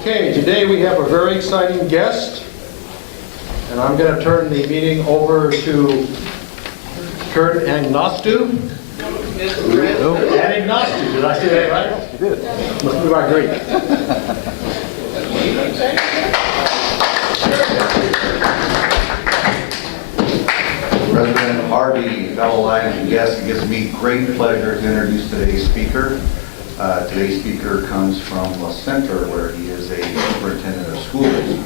Okay, today we have a very exciting guest, and I'm going to turn the meeting over to Kurt Agnostu. Agnostu, did I say that right? You did. Must be my Greek. President Harvey, fellow Lions and guests, it gives me great pleasure to introduce today's speaker. Today's speaker comes from La Center, where he is a superintendent of schools.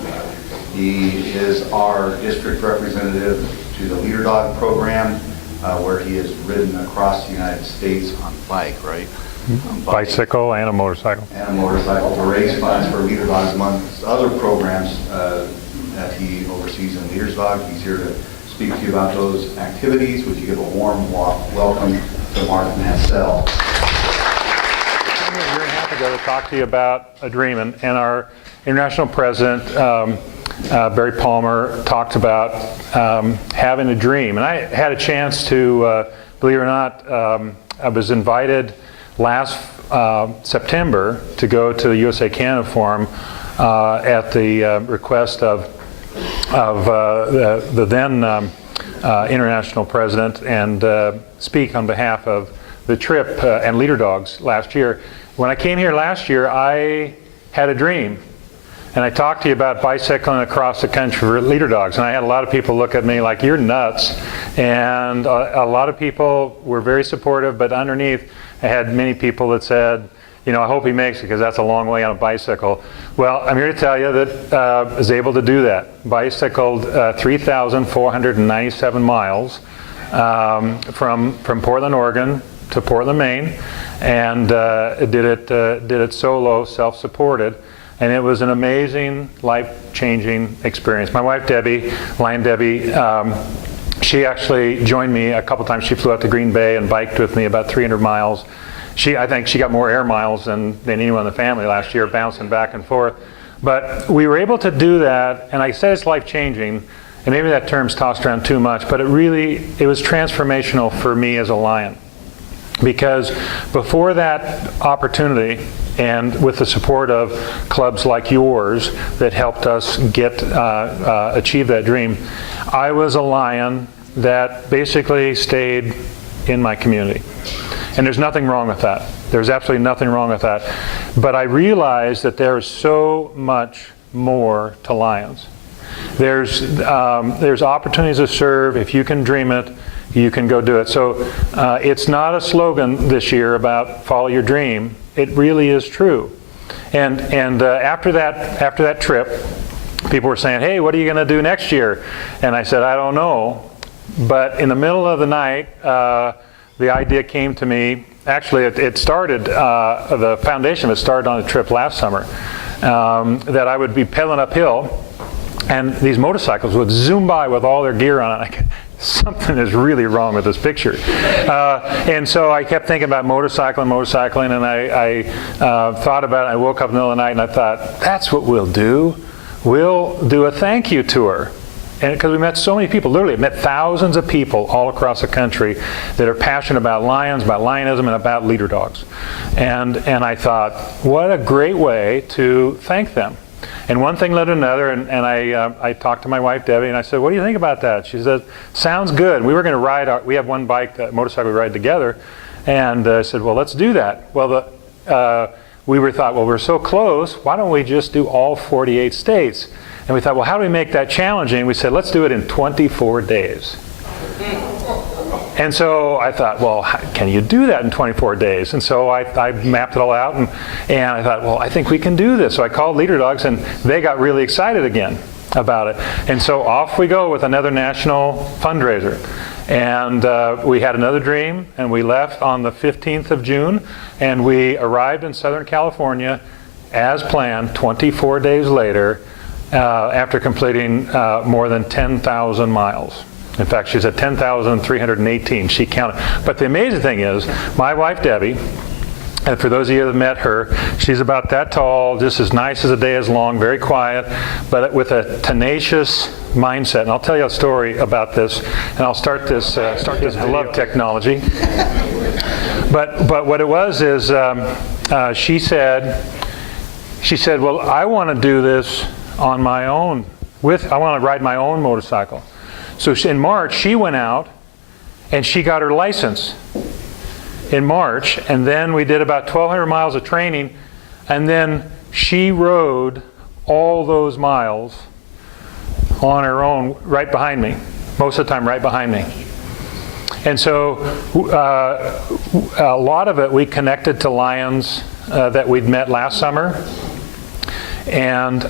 He is our district representative to the Leader Dog program, where he has ridden across the United States on bike, right? Bicycle and a motorcycle. And a motorcycle to raise funds for Leader Dogs, amongst other programs that he oversees in Leader's Dog. He's here to speak to you about those activities. Would you give a warm welcome to Mark Mansell? A year and a half ago to talk to you about a dream, and our international president, Barry Palmer, talked about having a dream. And I had a chance to, believe it or not, I was invited last September to go to the USA-Canada Forum at the request of the then international president and speak on behalf of the trip and Leader Dogs last year. When I came here last year, I had a dream. And I talked to you about bicycling across the country for Leader Dogs. And I had a lot of people look at me like, you're nuts. And a lot of people were very supportive, but underneath, I had many people that said, you know, I hope he makes it because that's a long way on a bicycle. Well, I'm here to tell you that I was able to do that. Bicycled 3,497 miles from Portland, Oregon to Portland, Maine, and did it solo, self-supported. And it was an amazing, life-changing experience. My wife, Debbie, Lion Debbie, she actually joined me a couple times. She flew out to Green Bay and biked with me about 300 miles. I think she got more air miles than anyone in the family last year, bouncing back and forth. But we were able to do that, and I said it's life-changing, and maybe that term's tossed around too much, but it was transformational for me as a Lion. Because before that opportunity, and with the support of clubs like yours that helped us achieve that dream, I was a Lion that basically stayed in my community. And there's nothing wrong with that. There's absolutely nothing wrong with that. But I realized that there's so much more to Lions. There's opportunities to serve. If you can dream it, you can go do it. So it's not a slogan this year about follow your dream. It really is true. And after that trip, people were saying, hey, what are you going to do next year? And I said, I don't know. But in the middle of the night, the idea came to me. Actually, it started, the foundation of it started on a trip last summer, that I would be pedaling uphill, and these motorcycles would zoom by with all their gear on it. Something is really wrong with this picture. And so I kept thinking about motorcycling, and I thought about it. I woke up in the middle of the night and I thought, that's what we'll do. We'll do a thank you tour. And because we met so many people, literally met thousands of people all across the country that are passionate about lions, about lionism, and about Leader Dogs. And I thought, what a great way to thank them. And one thing led to another, and I talked to my wife, Debbie, and I said, what do you think about that? She said, sounds good. We were going to ride, we have one bike, motorcycle we ride together, and I said, well, let's do that. Well, we thought, well, we're so close, why don't we just do all 48 states? And we thought, well, how do we make that challenging? We said, let's do it in 24 days. And so I thought, well, can you do that in 24 days? And so I mapped it all out, and I thought, well, I think we can do this. So I called Leader Dogs, and they got really excited again about it. And so off we go with another national fundraiser. And we had another dream, and we left on the 15th of June, and we arrived in Southern California as planned 24 days later, after completing more than 10,000 miles. In fact, she's at 10,318. She counted. But the amazing thing is, my wife, Debbie, and for those of you that met her, she's about that tall, just as nice as a day is long, very quiet, but with a tenacious mindset. And I'll tell you a story about this, and I'll start this glove technology. But what it was is, she said, she said, well, I want to do this on my own. I want to ride my own motorcycle. So in March, she went out and she got her license in March. And then we did about 1,200 miles of training. And then she rode all those miles on her own right behind me. Most of the time right behind me. And so a lot of it we connected to Lions that we'd met last summer. And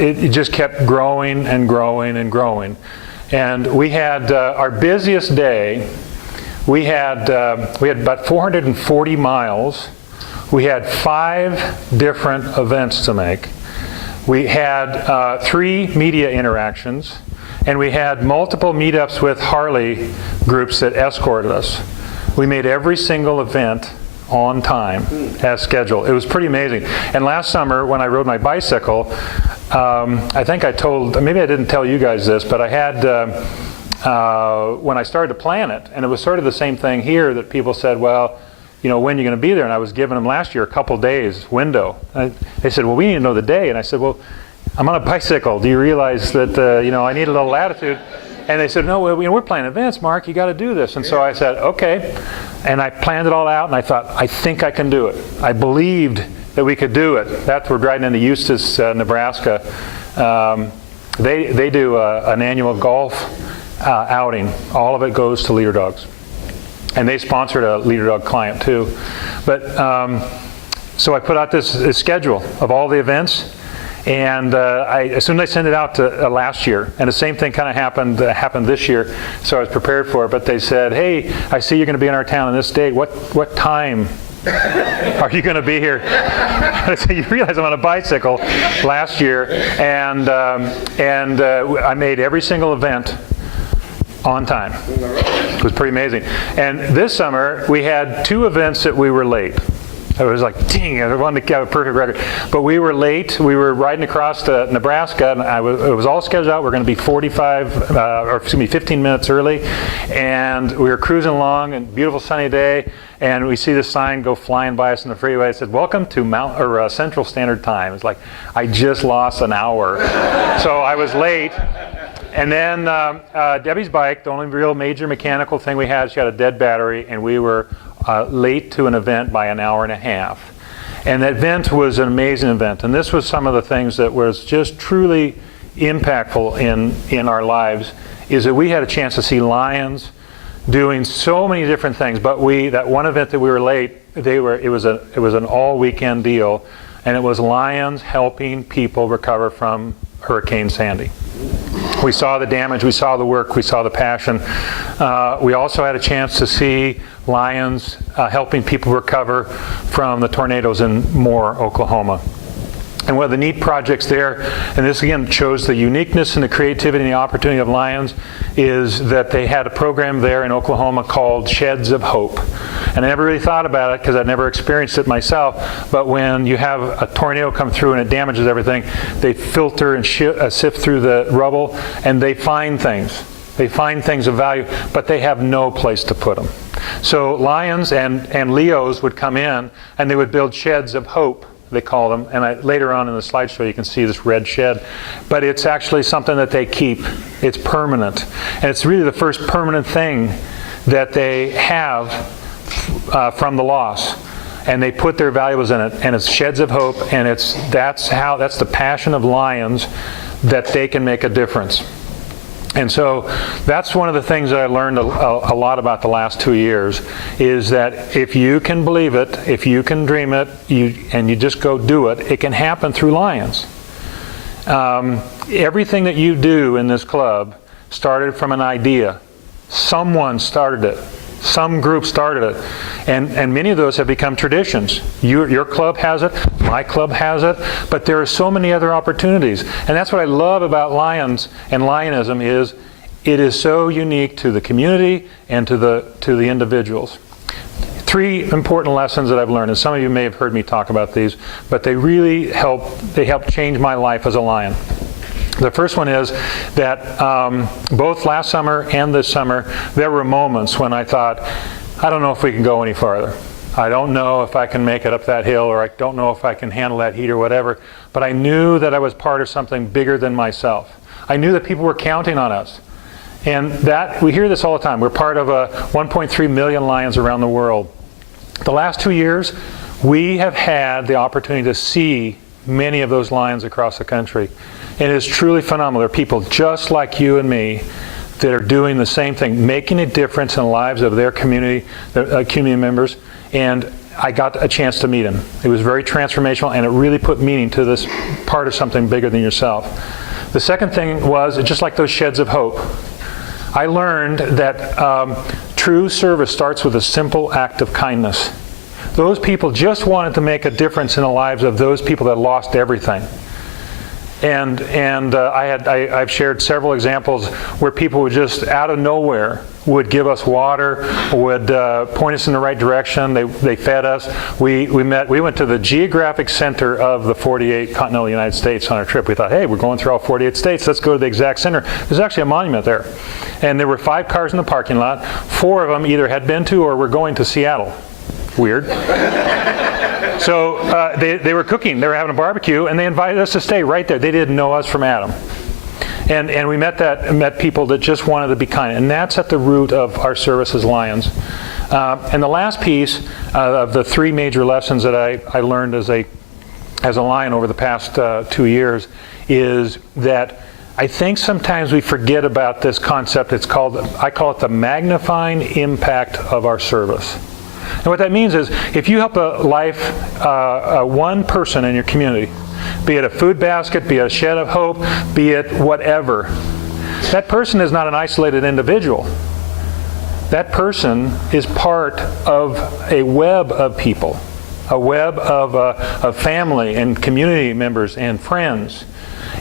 it just kept growing and growing and growing. And we had our busiest day, we had about 440 miles. We had 5 different events to make. We had 3 media interactions, and we had multiple meetups with Harley groups that escorted us. We made every single event on time as scheduled. It was pretty amazing. And last summer when I rode my bicycle, I think I told, maybe I didn't tell you guys this, but I had, when I started to plan it, and it was sort of the same thing here that people said, well, you know, when are you going to be there? And I was giving them last year a couple days window. They said, well, we need to know the day. And I said, well, I'm on a bicycle. Do you realize that, you know, I need a little latitude? And they said, no, we're planning events, Mark. You got to do this. And so I said, okay. And I planned it all out, and I thought, I think I can do it. I believed that we could do it. We're driving into Eustis, Nebraska. They do an annual golf outing. All of it goes to Leader Dogs. And they sponsored a Leader Dog client too. But so I put out this schedule of all the events. And as soon as I sent it out to last year, and the same thing kind of happened this year, so I was prepared for it. But they said, "Hey, I see you're going to be in our town on this date. What time are you going to be here?" I said, "You realize I'm on a bicycle last year, and I made every single event on time. It was pretty amazing." And this summer we had 2 events that we were late. I was like, dang, I wanted to have a perfect record. But we were late. We were riding across to Nebraska, and it was all scheduled out. We're going to be 15 minutes early. And we were cruising along, and beautiful sunny day, and we see this sign go flying by us on the freeway. It said, "Welcome to Central Standard Time." It's like, I just lost an hour. So I was late. And then Debbie's bike, the only real major mechanical thing we had, she had a dead battery, and we were late to an event by an hour and a half. And that event was an amazing event. And this was some of the things that was just truly impactful in our lives, is that we had a chance to see Lions doing so many different things. But that one event that we were late, it was an all weekend deal, and it was Lions helping people recover from Hurricane Sandy. We saw the damage, we saw the work, we saw the passion. We also had a chance to see Lions helping people recover from the tornadoes in Moore, Oklahoma. And one of the neat projects there, and this again shows the uniqueness and the creativity and the opportunity of Lions, is that they had a program there in Oklahoma called Sheds of Hope. And I never really thought about it because I'd never experienced it myself, but when you have a tornado come through and it damages everything, they filter and sift through the rubble, and they find things. They find things of value, but they have no place to put them. So Lions and Leos would come in, and they would build sheds of hope, they call them. And later on in the slideshow you can see this red shed. But it's actually something that they keep. It's permanent. And it's really the first permanent thing that they have from the loss. And they put their valuables in it. And it's sheds of hope. And that's the passion of Lions, that they can make a difference. And so that's one of the things that I learned a lot about the last 2 years, is that if you can believe it, if you can dream it, and you just go do it, it can happen through Lions. Everything that you do in this club started from an idea. Someone started it. Some group started it. And many of those have become traditions. Your club has it, my club has it, but there are so many other opportunities. And that's what I love about Lions and Lionism, is it is so unique to the community and to the individuals. 3 important lessons that I've learned, and some of you may have heard me talk about these, but they really help change my life as a Lion. The first one is that both last summer and this summer, there were moments when I thought, I don't know if we can go any farther. I don't know if I can make it up that hill, or I don't know if I can handle that heat or whatever, but I knew that I was part of something bigger than myself. I knew that people were counting on us. And that, we hear this all the time. We're part of 1.3 million lions around the world. The last 2 years, we have had the opportunity to see many of those lions across the country. And it is truly phenomenal. There are people just like you and me that are doing the same thing, making a difference in the lives of their community, community members. And I got a chance to meet them. It was very transformational, and it really put meaning to this part of something bigger than yourself. The second thing was, just like those sheds of hope, I learned that true service starts with a simple act of kindness. Those people just wanted to make a difference in the lives of those people that lost everything. And I've shared several examples where people would just out of nowhere would give us water, would point us in the right direction. They fed us. We went to the geographic center of the 48 continental United States on our trip. We thought, hey, we're going through all 48 states. Let's go to the exact center. There's actually a monument there. And there were 5 cars in the parking lot. 4 of them either had been to or were going to Seattle. Weird. So they were cooking. They were having a barbecue, and they invited us to stay right there. They didn't know us from Adam. And we met people that just wanted to be kind. And that's at the root of our service as Lions. And the last piece of the 3 major lessons that I learned as a Lion over the past 2 years is that I think sometimes we forget about this concept. I call it the magnifying impact of our service. And what that means is, if you help one person in your community, be it a food basket, be it a shed of hope, be it whatever, that person is not an isolated individual. That person is part of a web of people, a web of family and community members and friends.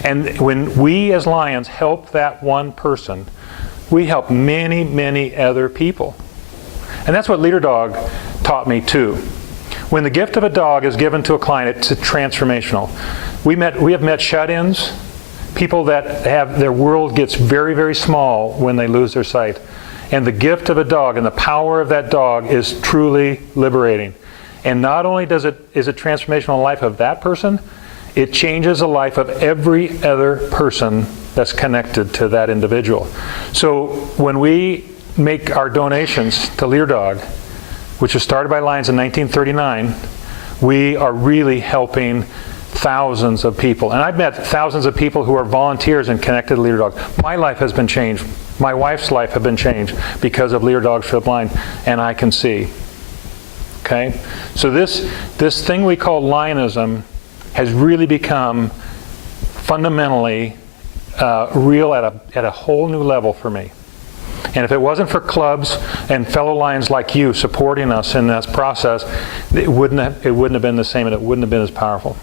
And when we as Lions help that one person, we help many, many other people. And that's what Leader Dog taught me too. When the gift of a dog is given to a client, it's transformational. We have met shut-ins, people that their world gets very, very small when they lose their sight. And the gift of a dog and the power of that dog is truly liberating. And not only is it transformational in the life of that person, it changes the life of every other person that's connected to that individual. So when we make our donations to Leader Dog, which was started by Lions in 1939, we are really helping thousands of people. And I've met thousands of people who are volunteers and connected to Leader Dog. My life has been changed. My wife's life has been changed because of Leader Dogs for the Blind, and I can see. Okay? So this thing we call Lionism has really become fundamentally real at a whole new level for me. And if it wasn't for clubs and fellow Lions like you supporting us in this process, it wouldn't have been the same, and it wouldn't have been as powerful.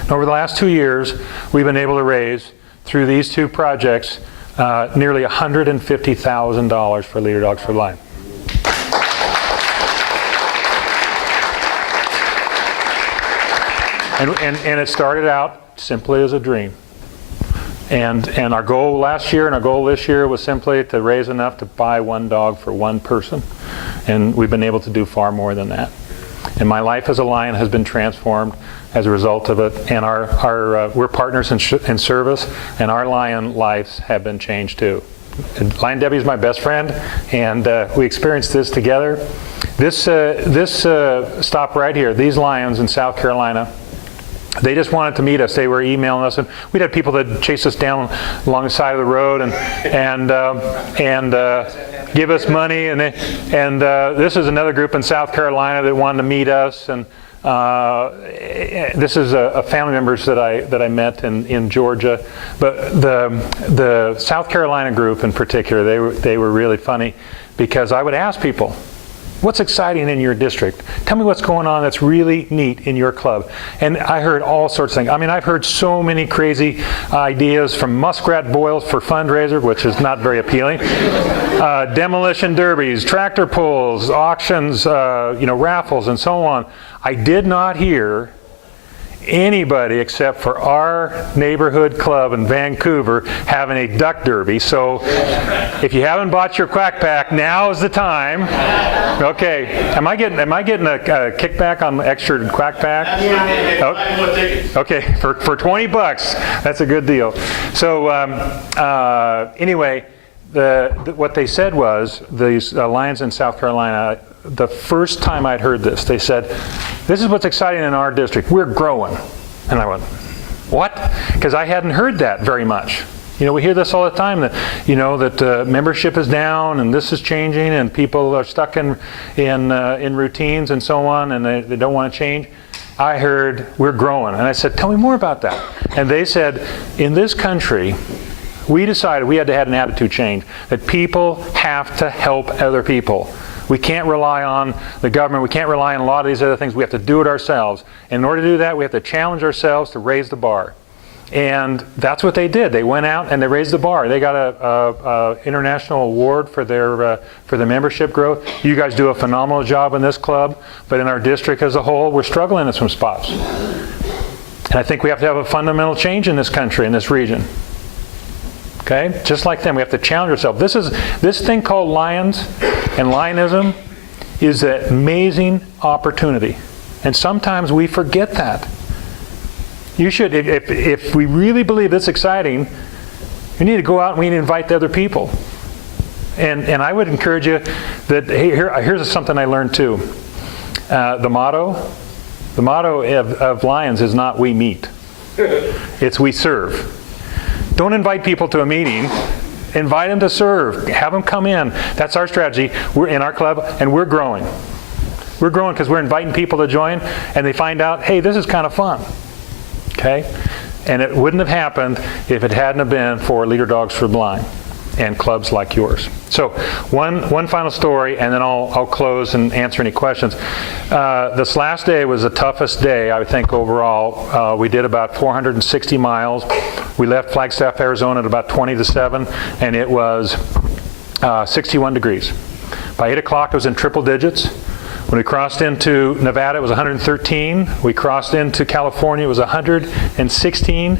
And over the last 2 years, we've been able to raise, through these 2 projects, nearly $150,000 for Leader Dogs for the Blind. And it started out simply as a dream. And our goal last year and our goal this year was simply to raise enough to buy 1 dog for 1 person. And we've been able to do far more than that. And my life as a Lion has been transformed as a result of it. And we're partners in service, and our Lion lives have been changed too. Lion Debbie is my best friend, and we experienced this together. This stop right here, these Lions in South Carolina, they just wanted to meet us. They were emailing us, and we'd had people that chase us down along the side of the road and give us money. And this is another group in South Carolina that wanted to meet us. And this is a family members that I met in Georgia. But the South Carolina group in particular, they were really funny, because I would ask people, what's exciting in your district? Tell me what's going on that's really neat in your club. And I heard all sorts of things. I mean, I've heard so many crazy ideas, from muskrat boils for fundraiser, which is not very appealing, demolition derbies, tractor pulls, auctions, raffles, and so on. I did not hear anybody except for our neighborhood club in Vancouver having a duck derby. So if you haven't bought your quack pack, now is the time. Okay, am I getting a kickback on the extra quack pack? Okay, for 20 bucks, that's a good deal. So anyway, what they said was, these Lions in South Carolina, the first time I'd heard this, they said, this is what's exciting in our district, we're growing. And I went, what? Because I hadn't heard that very much. You know, we hear this all the time, that, you know, that membership is down and this is changing and people are stuck in routines and so on, and they don't want to change. I heard, we're growing. And I said, tell me more about that. And they said, in this country, we decided we had to have an attitude change, that people have to help other people. We can't rely on the government. We can't rely on a lot of these other things. We have to do it ourselves. And in order to do that, we have to challenge ourselves to raise the bar. And that's what they did. They went out and they raised the bar. They got a international award for their membership growth. You guys do a phenomenal job in this club, but in our district as a whole, we're struggling in some spots. And I think we have to have a fundamental change in this country, in this region. Okay? Just like them, we have to challenge ourselves. This thing called Lions and Lionism is an amazing opportunity. And sometimes we forget that. You should, if we really believe it's exciting, we need to go out and we need to invite the other people. And I would encourage you that, hey, here's something I learned too. The motto of Lions is not we meet. It's we serve. Don't invite people to a meeting. Invite them to serve. Have them come in. That's our strategy. We're in our club and we're growing. We're growing because we're inviting people to join and they find out, hey, this is kind of fun. Okay? And it wouldn't have happened if it hadn't have been for Leader Dogs for the Blind and clubs like yours. So one final story, and then I'll close and answer any questions. This last day was the toughest day, I think, overall. We did about 460 miles. We left Flagstaff, Arizona at about 20 to 7, and it was 61 degrees. By 8 o'clock, it was in triple digits. When we crossed into Nevada, it was 113. We crossed into California, it was 116.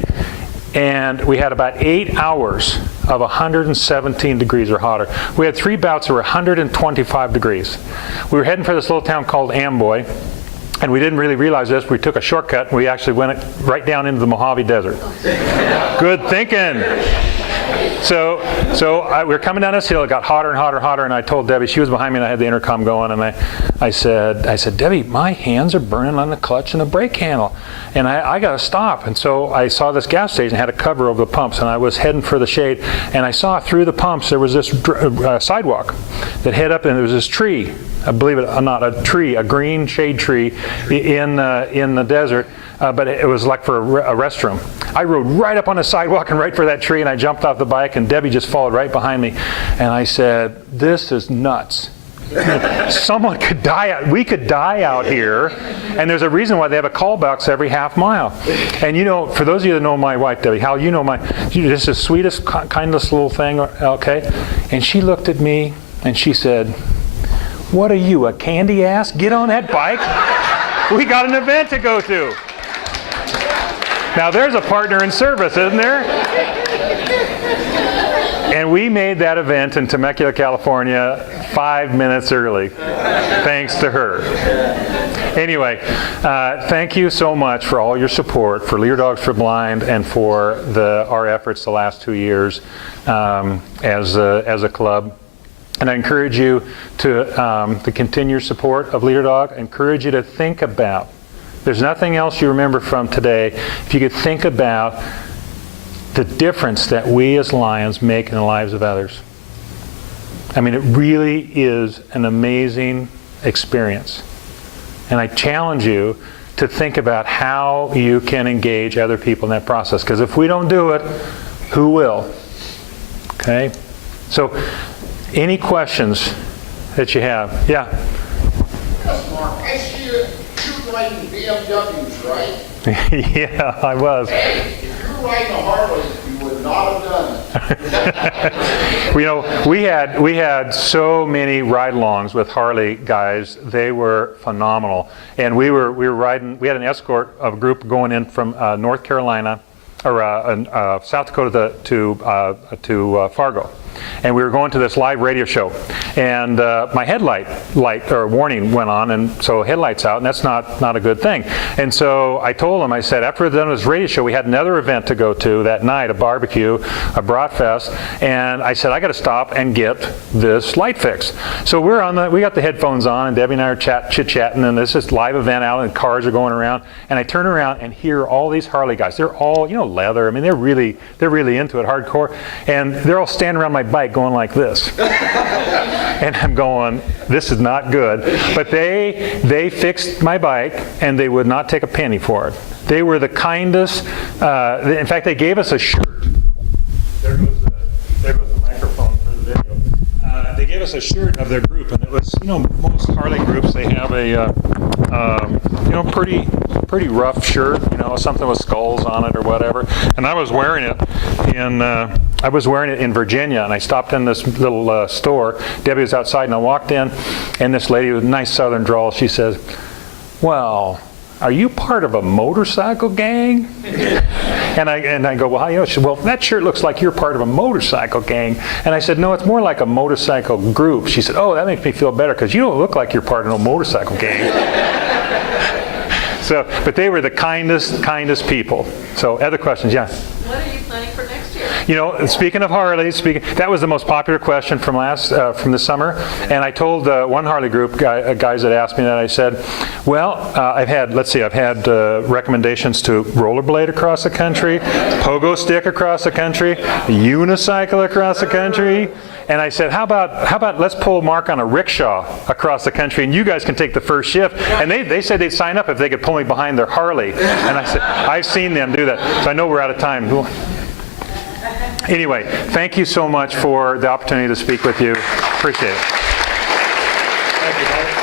And we had about 8 hours of 117 degrees or hotter. We had 3 bouts that were 125 degrees. We were heading for this little town called Amboy, and we didn't really realize this. We took a shortcut, and we actually went right down into the Mojave Desert. Good thinking. So we were coming down this hill. It got hotter and hotter and hotter, and I told Debbie, she was behind me, and I had the intercom going, and I said, Debbie, my hands are burning on the clutch and the brake handle, and I got to stop. And so I saw this gas station had a cover over the pumps, and I was heading for the shade, and I saw through the pumps there was this sidewalk that head up, and there was this tree. I believe it or not, a tree, a green shade tree in the desert. But it was like for a restroom. I rode right up on the sidewalk and right for that tree, and I jumped off the bike, and Debbie just followed right behind me. And I said, this is nuts. Someone could die out. We could die out here. And there's a reason why they have a call box every half mile. And you know, for those of you that know my wife, Debbie, Hal, you know this is the sweetest, kindest little thing, okay? And she looked at me, and she said, what are you, a candy ass? Get on that bike. We got an event to go to. Now there's a partner in service, isn't there? And we made that event in Temecula, California 5 minutes early, thanks to her. Anyway, thank you so much for all your support for Leader Dogs for Blind and for our efforts the last 2 years as a club. And I encourage you to continue your support of Leader Dog. I encourage you to think about, there's nothing else you remember from today, if you could think about the difference that we as Lions make in the lives of others. I mean, it really is an amazing experience. And I challenge you to think about how you can engage other people in that process. Because if we don't do it, who will? Okay? So, any questions that you have? Yeah? Yes, Mark, I see you riding BMWs, right? Yeah, I was. Hey, if you're riding a Harley, you would would not have done it. You know, we had so many ride-alongs with Harley guys. They were phenomenal, and we were riding. We had an escort of a group going in from North Carolina or South Dakota to Fargo. And we were going to this live radio show, and my headlight warning went on, and so headlights out, and that's not a good thing. And so I told him, I said, after we done this radio show, we had another event to go to that night, a barbecue, a brat fest, and I said, I got to stop and get this light fixed. So we got the headphones on, and Debbie and I are chit-chatting, and this is live event out, and cars are going around, and I turn around and hear all these Harley guys. They're all, you know, leather. I mean, they're really into it, hardcore, and they're all standing around my bike going like this. And I'm going, this is not good. But they fixed my bike, and they would not take a penny for it. They were the kindest. In fact, they gave us a shirt. There goes the microphone for the video. They gave us a shirt of their group, and it was, you know, most Harley groups, they have a you know, pretty rough shirt, you know, something with skulls on it or whatever. And I was wearing it in Virginia, and I stopped in this little store. Debbie was outside, and I walked in, and this lady with a nice southern drawl, she says, "Well, are you part of a motorcycle gang?" And I go, "Well, how do you know?" She said, "Well, that shirt looks like you're part of a motorcycle gang." And I said, "No, it's more like a motorcycle group." She said, "Oh, that makes me feel better, because you don't look like you're part of no motorcycle gang." So, but they were the kindest people. So, other questions? Yeah. What are you planning for next year? You know, speaking of Harleys, that was the most popular question from from this summer. And I told one Harley group guys that asked me that, I said, well, I've had recommendations to rollerblade across the country, pogo stick across the country, unicycle across the country. And I said, how about let's pull Mark on a rickshaw across the country, and you guys can take the first shift. And they said they'd sign up if they could pull me behind their Harley. And I said, I've seen them do that. So I know we're out of time. Anyway, thank you so much for the opportunity to speak with you. Appreciate it. Thank you, Mike.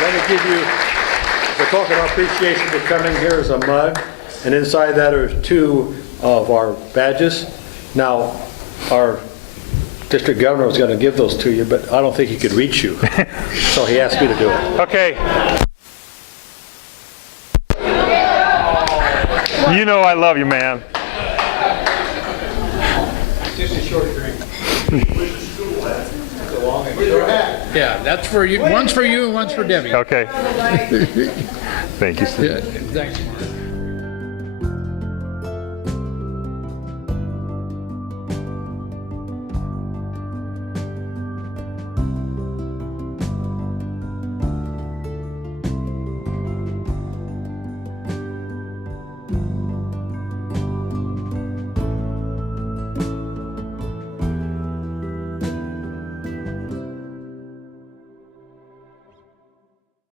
Let me give you the token of appreciation for coming. Here is a mug, and inside that are 2 of our badges. Now, our district governor was going to give those to you, but I don't think he could reach you. So he asked me to do it. Okay. You know I love you, man. Just a short drink. Yeah, that's for you. One's for you and one's for Debbie. Okay. Thank you, Steve. Thanks, Mark.